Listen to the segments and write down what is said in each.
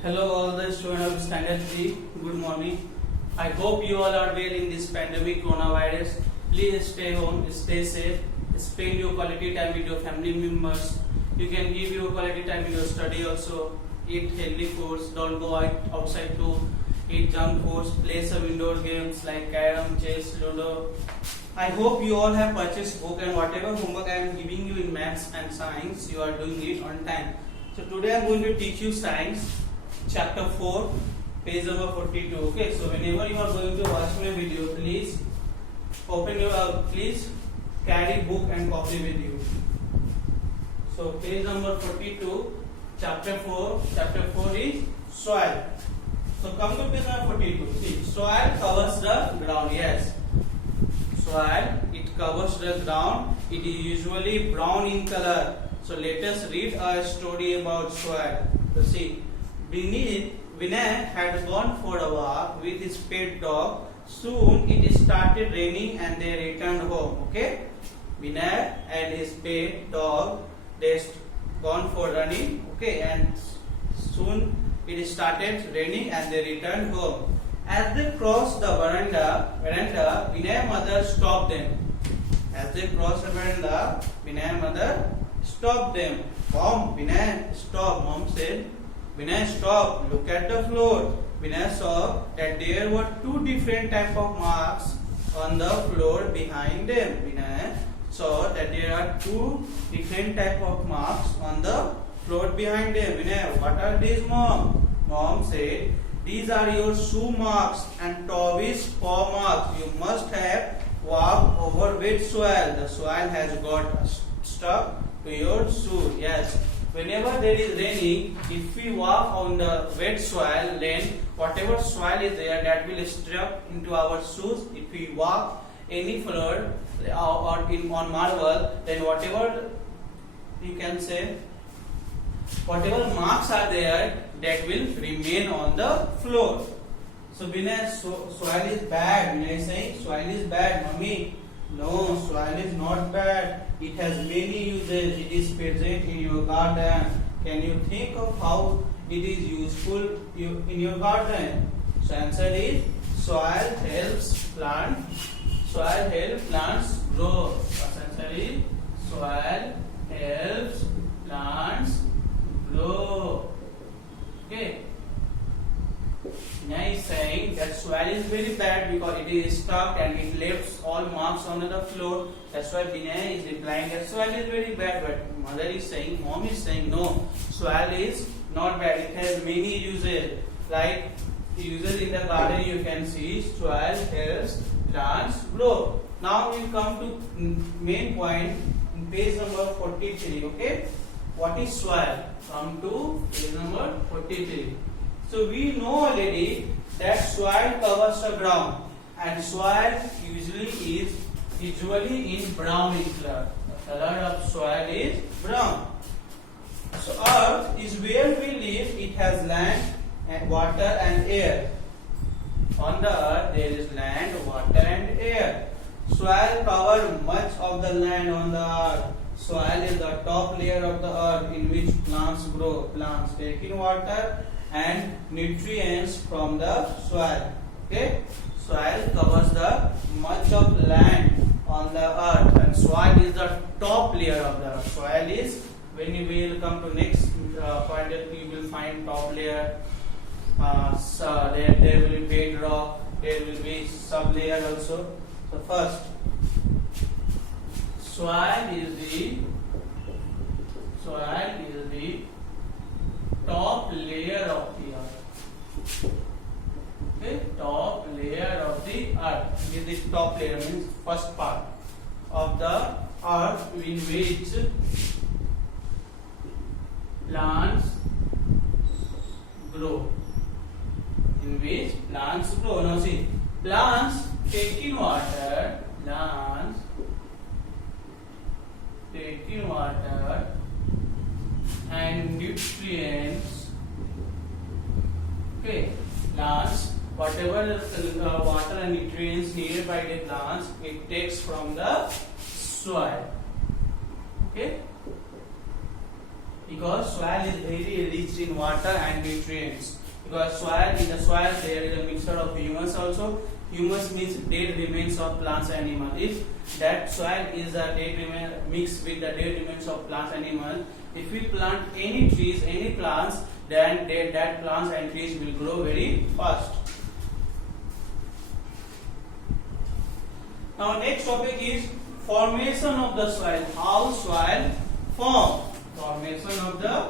Hello all the students of Standard 3. Good morning. I hope you all are well in this pandemic coronavirus. Please stay home, stay safe, spend your quality time with your family members. You can give your quality time with your study also. Eat healthy foods, don't go outside to eat junk foods, play some indoor games like carom, chess, ludo. I hope you all have purchased book and whatever homework I am giving you in maths and science, you are doing it on time. So today I am going to teach you science. Chapter 4, page number 42. Okay, so whenever you are going to watch my video, please open your please carry book and copy with you. So page number 42, chapter 4. Chapter 4 is soil. So come to page number 42. See, soil covers the ground. Yes, soil, it covers the ground. It is usually brown in color. So let us read a story about soil. So see. Vinay had gone for a walk with his pet dog. Soon it started raining and they returned home. Okay, Vinay and his pet dog, they gone for running. Okay, and soon it started raining and they returned home. As they crossed the veranda, Vinay's mother stopped them. As they crossed the veranda, Vinay's mother stopped them. Mom, Vinay, stop. Mom said, Vinay, stop, look at the floor. Vinay saw that there were two different types of marks on the floor behind them. Vinay saw that there are two different types of marks on the floor behind them. Vinay, what are these, Mom? Mom said, these are your shoe marks and Toby's paw marks. You must have walked over wet soil. The soil has got stuck to your shoe. Yes. Whenever there is raining, if we walk on the wet soil, then whatever soil is there, that will struck into our shoes. If we walk any floor or on marble, then whatever you can say, whatever marks are there, that will remain on the floor. So Vinay, soil is bad. Vinay is saying soil is bad, Mummy. No, soil is not bad. It has many uses. It is present in your garden. Can you think of how it is useful in your garden? So answer is soil helps plants. Soil helps plants grow. Answer is soil helps plants grow. Okay. Vinay is saying that soil is very bad because it is stuck and it left all marks on the floor. That's why Vinay is implying that soil is very bad. But mother is saying, mom is saying, no, soil is not bad. It has many uses. Like uses in the garden, you can see soil helps plants grow. Now we come to main point in page number 43. Okay, what is soil? Come to page number 43. So we know already that soil covers the ground and soil usually in brown in color. The color of soil is brown. So earth is where we live. It has land and water and air. On the earth there is land, water and air. Soil covers much of the land on the earth. Soil is the top layer of the earth in which plants grow. Plants take in water and nutrients from the soil. Okay, soil covers the much of land on the earth, and soil is the top layer of the earth. Soil is, when you will come to next point, you will find top layer. So there will be bedrock, there will be sub layer also. So first, soil is the top layer of the earth. Okay, top layer of the earth. This top layer means first part of the earth in which plants grow. In which plants grow. Now see, plants take in water. Plants take in water and nutrients. Okay, plants, whatever water and nutrients needed by the plants, it takes from the soil. Okay, because soil is very rich rich in water and nutrients. Because soil, in the soil there is a mixture of humus also. Humus means dead remains of plants and animals. If that soil is a dead remain mixed with the dead remains of plants and animals, if we plant any trees, any plants, then that plants and trees will grow very fast. Now next topic is formation of the soil. How soil form? Formation of the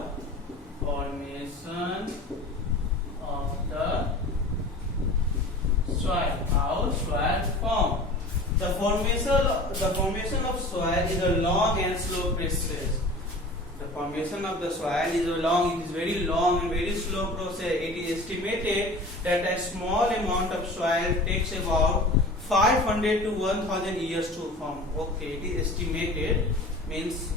soil. How soil form? The formation of soil is a long and slow process. The formation of the soil is very long and very slow process. It is estimated that a small amount of soil takes about 500 to 1000 years to form. Okay, it is estimated means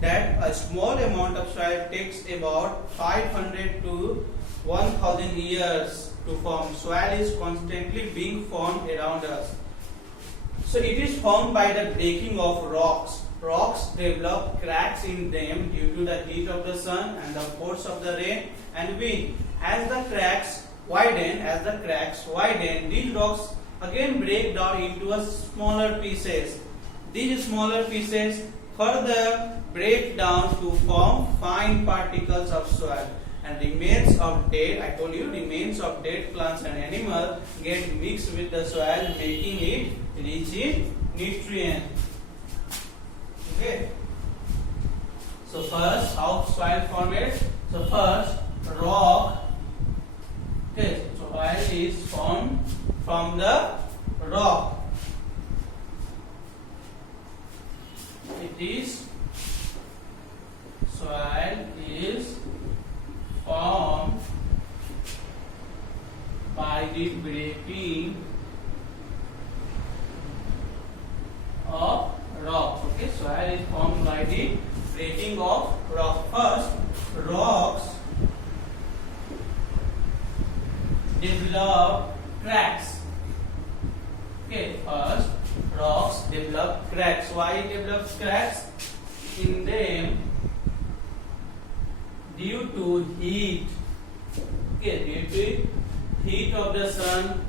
that a small amount of soil takes about 500 to 1000 years to form. Soil is constantly being formed around us. So it is formed by the breaking of rocks. Rocks develop cracks in them due to the heat of the sun and the force of the rain and wind. As the cracks widen, these rocks again break down into a smaller pieces. These smaller pieces further break down to form fine particles of soil, and remains of dead plants and animals get mixed with the soil, making it rich in nutrients. Okay. So first, how soil formed? So first, rock. Okay. So soil is formed from the rock. Soil is formed by the breaking of rocks. Okay, soil is formed by the breaking of rock. First, rocks develop cracks. Okay, first rocks develop cracks. Why it develops cracks? In them due to heat. Okay, due to heat of the sun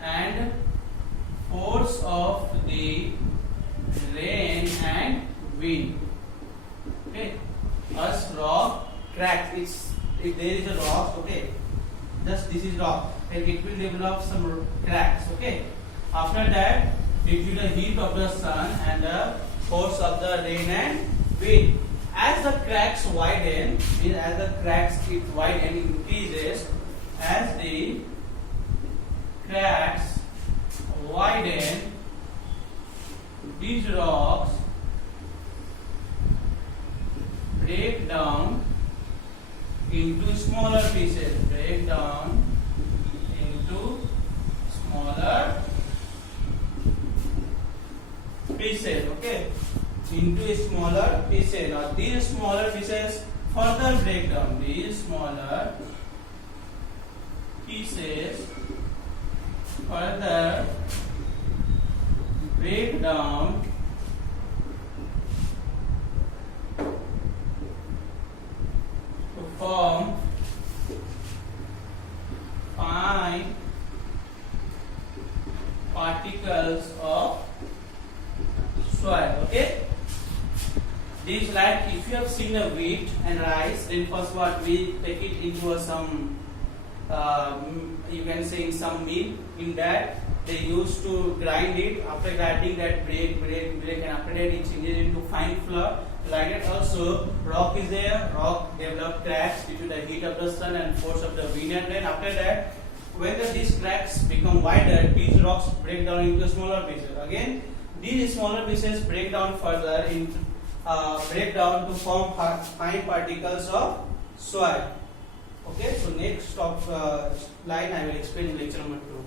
and force of the rain and wind. Okay, as rock cracks. If there is a rock, okay, just this is rock, and it will develop some cracks. Okay, after that, due to the heat of the sun and the force of the rain and wind, as the cracks widen, increases. As the cracks widen, these rocks break down into smaller pieces. Okay, into smaller pieces. Now these smaller pieces further break down. These smaller pieces further break down to form fine particles of soil. Okay, these, like if you have seen a wheat and rice, then first what we take it into some you can say in some mill. In that they used to grind it. After grinding that, break, and after that it changes into fine flour. Like that also, rock is there. Rock develop cracks due to the heat of the sun and force of the wind and rain. After that, when these cracks become wider, these rocks break down into smaller pieces. Again, these smaller pieces break down further to form fine particles of soil. Okay, so next line I will explain in lecture number 2.